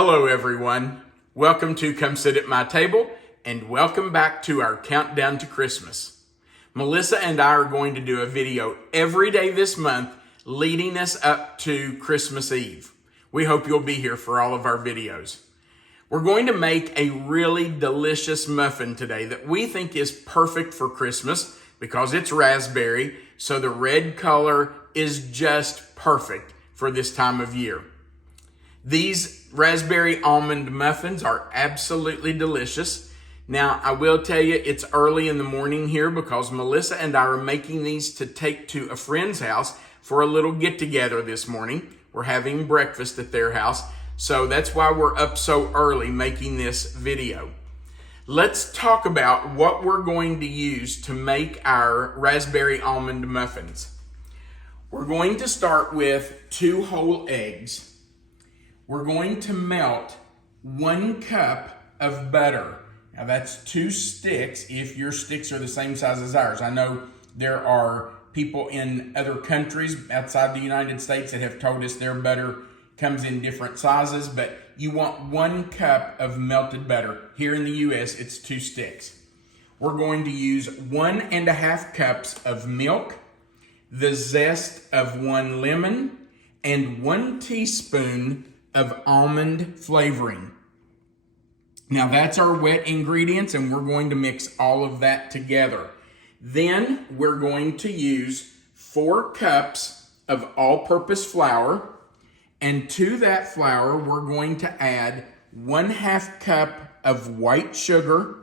Hello everyone, welcome to Come Sit at My Table and welcome back to our countdown to Christmas. Melissa and I are going to do a video every day this month leading us up to Christmas Eve. We hope you'll be here for all of our videos. We're going to make a really delicious muffin today that we think is perfect for Christmas because it's raspberry, so the red color is just perfect for this time of year. These raspberry almond muffins are absolutely delicious. Now, I will tell you, it's early in the morning here because Melissa and I are making these to take to a friend's house for a little get-together this morning. We're having breakfast at their house, so that's why we're up so early making this video. Let's talk about what we're going to use to make our raspberry almond muffins. We're going to start with 2 whole eggs. We're going to melt 1 cup of butter. Now that's 2 sticks if your sticks are the same size as ours. I know there are people in other countries outside the United States that have told us their butter comes in different sizes, but you want 1 cup of melted butter. Here in the US, it's 2 sticks. We're going to use 1.5 cups of milk, the zest of 1 lemon, and 1 teaspoon of almond flavoring. Now that's our wet ingredients and we're going to mix all of that together. Then we're going to use 4 cups of all-purpose flour, and to that flour we're going to add 1/2 cup of white sugar,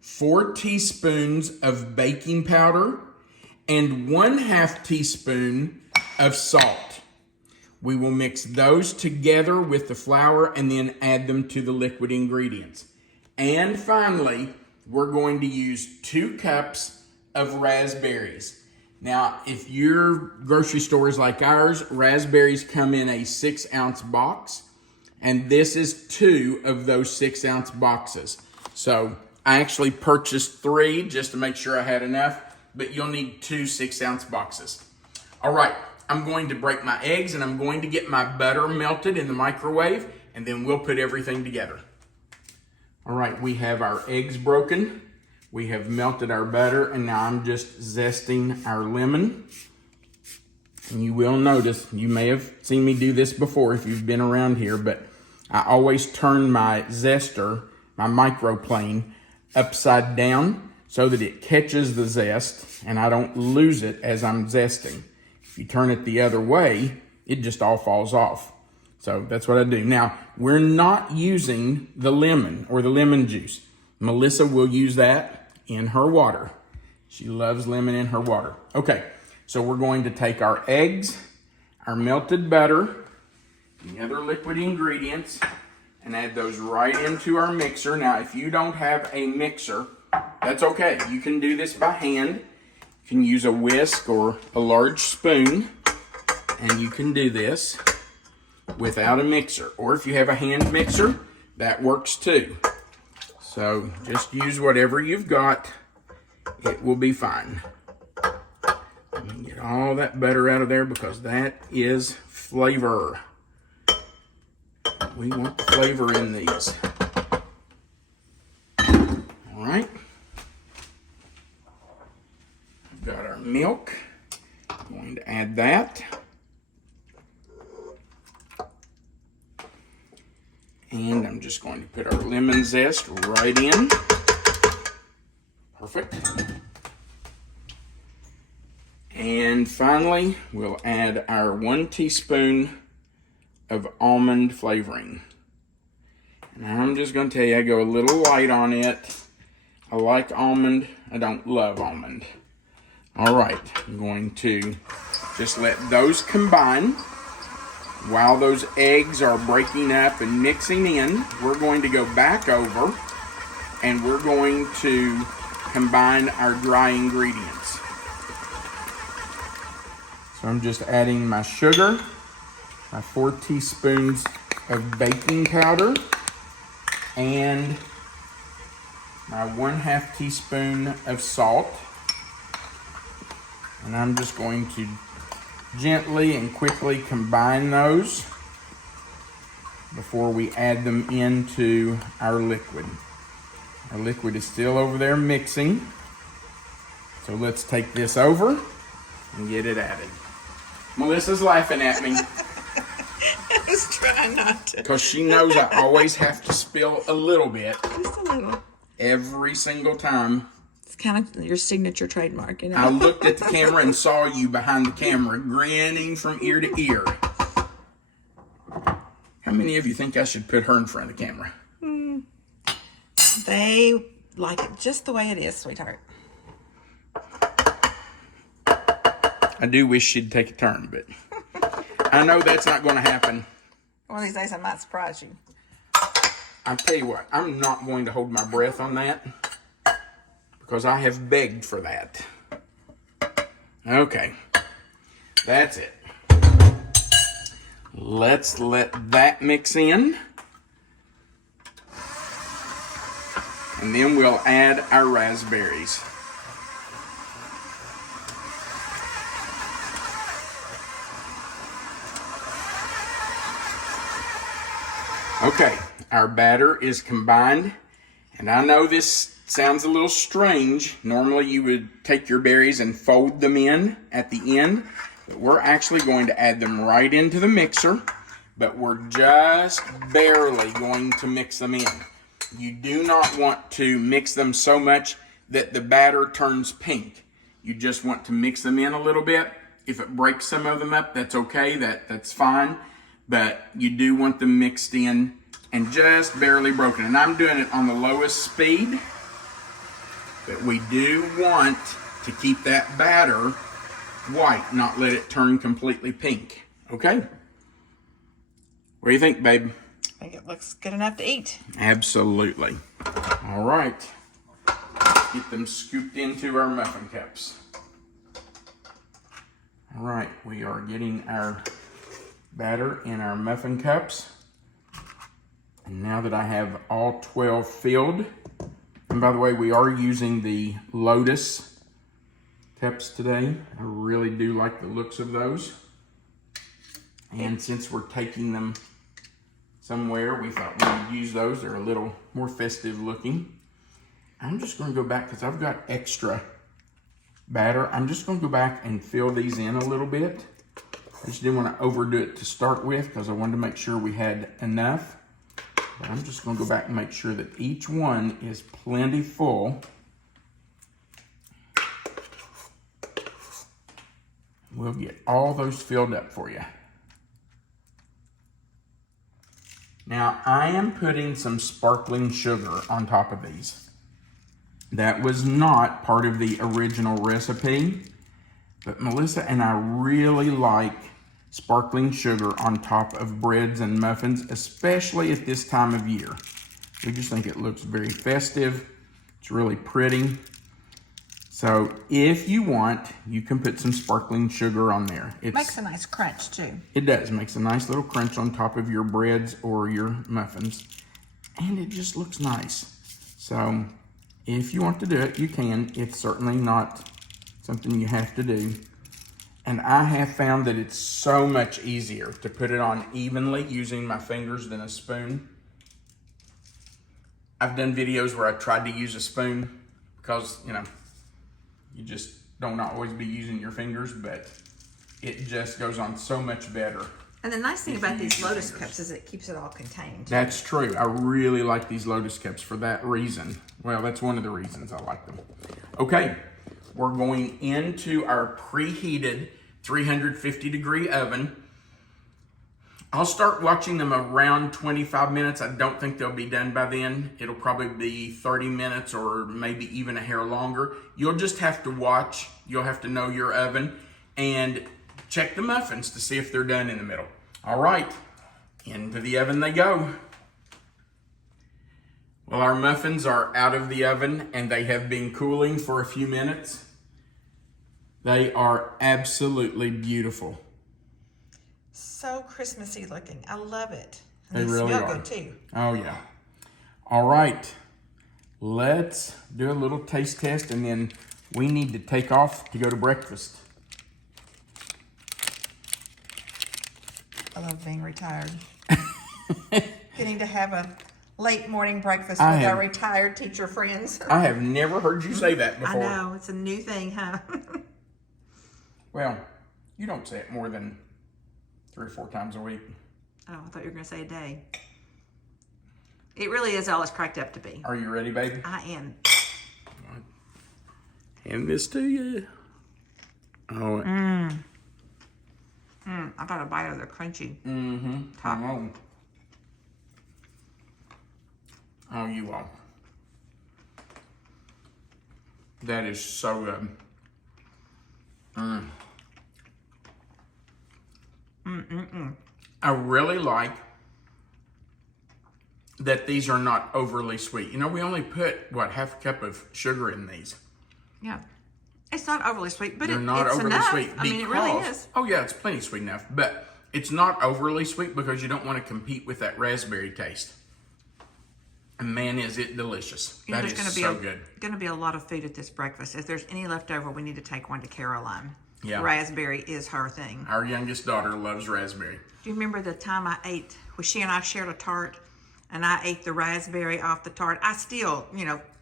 4 teaspoons of baking powder, and 1/2 teaspoon of salt. We will mix those together with the flour and then add them to the liquid ingredients. And finally, we're going to use 2 cups of raspberries. Now, if your grocery store is like ours, raspberries come in a 6-ounce box, and this is 2 of those 6-ounce boxes. So I actually purchased 3 just to make sure I had enough, but you'll need 2 6-ounce boxes. All right. I'm going to break my eggs and I'm going to get my butter melted in the microwave, and then we'll put everything together. All right, we have our eggs broken. We have melted our butter, and now I'm just zesting our lemon. And you will notice, you may have seen me do this before if you've been around here, but I always turn my zester, my microplane, upside down so that it catches the zest and I don't lose it as I'm zesting. If you turn it the other way, it just all falls off. So that's what I do. Now, we're not using the lemon or the lemon juice. Melissa will use that in her water. She loves lemon in her water. Okay, so we're going to take our eggs, our melted butter, the other liquid ingredients, and add those right into our mixer. Now, if you don't have a mixer, that's okay. You can do this by hand. You can use a whisk or a large spoon, and you can do this without a mixer. Or if you have a hand mixer, that works too. So just use whatever you've got. It will be fine. Let me get all that butter out of there because that is flavor. We want the flavor in these. All right. Got our milk. I'm going to add that. And I'm just going to put our lemon zest right in. Perfect. And finally, we'll add our 1 teaspoon of almond flavoring. And I'm just going to tell you, I go a little light on it. I like almond. I don't love almond. All right, I'm going to just let those combine. While those eggs are breaking up and mixing in, we're going to go back over and we're going to combine our dry ingredients. So I'm just adding my sugar, my 4 teaspoons of baking powder, and my 1/2 teaspoon of salt. And I'm just going to gently and quickly combine those. before we add them into our liquid. Our liquid is still over there mixing. So let's take this over and get it added. Melissa's laughing at me. I was trying not to. Because she knows I always have to spill a little bit. Just a little. Every single time. It's kind of your signature trademark, you know. I looked at the camera and saw you behind the camera grinning from ear to ear. How many of you think I should put her in front of the camera? They like it just the way it is, sweetheart. I do wish she'd take a turn, but I know that's not going to happen. One of these days I might surprise you. I'll tell you what, I'm not going to hold my breath on that because I have begged for that. Okay, that's it. Let's let that mix in. And then we'll add our raspberries. Okay, our batter is combined, and I know this sounds a little strange. Normally you would take your berries and fold them in at the end, but we're actually going to add them right into the mixer, but we're just barely going to mix them in. You do not want to mix them so much that the batter turns pink. You just want to mix them in a little bit. If it breaks some of them up, that's okay, that's fine. But you do want them mixed in and just barely broken. And I'm doing it on the lowest speed, but we do want to keep that batter white, not let it turn completely pink. Okay? What do you think, babe? I think it looks good enough to eat. Absolutely. All right. Get them scooped into our muffin cups. All right, we are getting our batter in our muffin cups. And now that I have all 12 filled, and by the way, we are using the Lotus cups today. I really do like the looks of those. And since we're taking them somewhere, we thought we would use those. They're a little more festive looking. I'm just going to go back because I've got extra batter. I'm just going to go back and fill these in a little bit. I just didn't want to overdo it to start with because I wanted to make sure we had enough. But I'm just going to go back and make sure that each one is plenty full. We'll get all those filled up for you. Now, I am putting some sparkling sugar on top of these. That was not part of the original recipe, but Melissa and I really like sparkling sugar on top of breads and muffins, especially at this time of year. We just think it looks very festive. It's really pretty. So if you want, you can put some sparkling sugar on there. It makes a nice crunch too. It does. Makes a nice little crunch on top of your breads or your muffins. And it just looks nice. So if you want to do it, you can. It's certainly not something you have to do. And I have found that it's so much easier to put it on evenly using my fingers than a spoon. I've done videos where I tried to use a spoon because, you know, you just don't always be using your fingers, but it just goes on so much better. And the nice thing about these Lotus cups is it keeps it all contained. That's true. I really like these Lotus cups for that reason. Well, that's one of the reasons I like them. Okay, we're going into our preheated 350 degree oven. I'll start watching them around 25 minutes. I don't think they'll be done by then. It'll probably be 30 minutes or maybe even a hair longer. You'll just have to watch. You'll have to know your oven and check the muffins to see if they're done in the middle. All right, into the oven they go. Well, our muffins are out of the oven and they have been cooling for a few minutes. They are absolutely beautiful. So Christmassy looking. I love it. They really smell are. good too. Oh yeah. All right. Let's do a little taste test and then we need to take off to go to breakfast. I love being retired. Getting to have a late morning breakfast with our retired teacher friends. I have never heard you say that before. I know, it's a new thing, huh? Well, you don't say it more than 3 or 4 times a week. Oh, I thought you were going to say a day. It really is all it's cracked up to be. Are you ready, baby? I am. Hand this to you. Oh. I got a bite of the crunchy Top. Oh, you all. That is so good. I really like that these are not overly sweet. You know, we only put, what, half a cup of sugar in these. Yeah. It's not overly sweet, but They're not it's overly enough. sweet. I mean, it really is. Oh, yeah, it's plenty sweet enough. But it's not overly sweet because you don't want to compete with that raspberry taste. And man, is it delicious. You know, that is so good. Going to be a lot of food at this breakfast. If there's any left over, we need to take one to Caroline. Yeah. Raspberry is her thing. Our youngest daughter loves raspberry. Do you remember the time I ate, when she and I shared a tart, and I ate the raspberry off the tart? I still,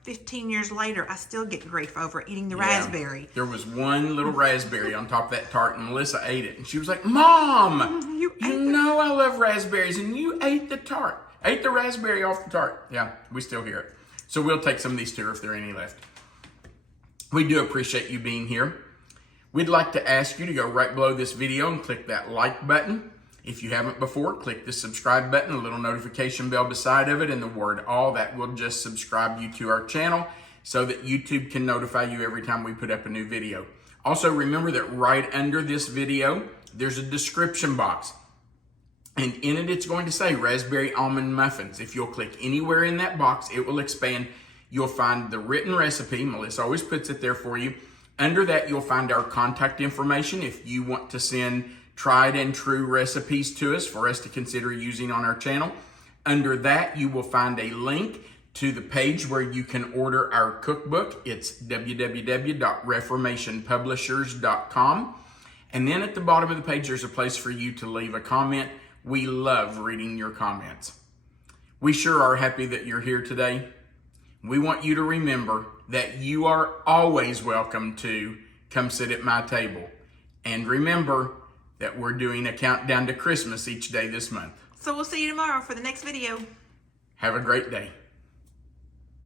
15 years later, I still get grief over eating the raspberry. There was one little raspberry on top of that tart, and Melissa ate it. And she was like, Mom, you know I love raspberries, and you ate the tart. Ate the raspberry off the tart. Yeah, we still hear it. So we'll take some of these too if there are any left. We do appreciate you being here. We'd like to ask you to go right below this video and click that like button. If you haven't before, click the subscribe button, a little notification bell beside of it, and the word all. That will just subscribe you to our channel so that YouTube can notify you every time we put up a new video. Also, remember that right under this video, there's a description box. And in it, it's going to say Raspberry Almond Muffins. If you'll click anywhere in that box, it will expand. You'll find the written recipe. Melissa always puts it there for you. Under that, you'll find our contact information if you want to send tried and true recipes to us for us to consider using on our channel. Under that, you will find a link to the page where you can order our cookbook. It's www.reformationpublishers.com. And then at the bottom of the page, there's a place for you to leave a comment. We love reading your comments. We sure are happy that you're here today. We want you to remember that you are always welcome to come sit at my table. And remember that we're doing a countdown to Christmas each day this month. So we'll see you tomorrow for the next video. Have a great day.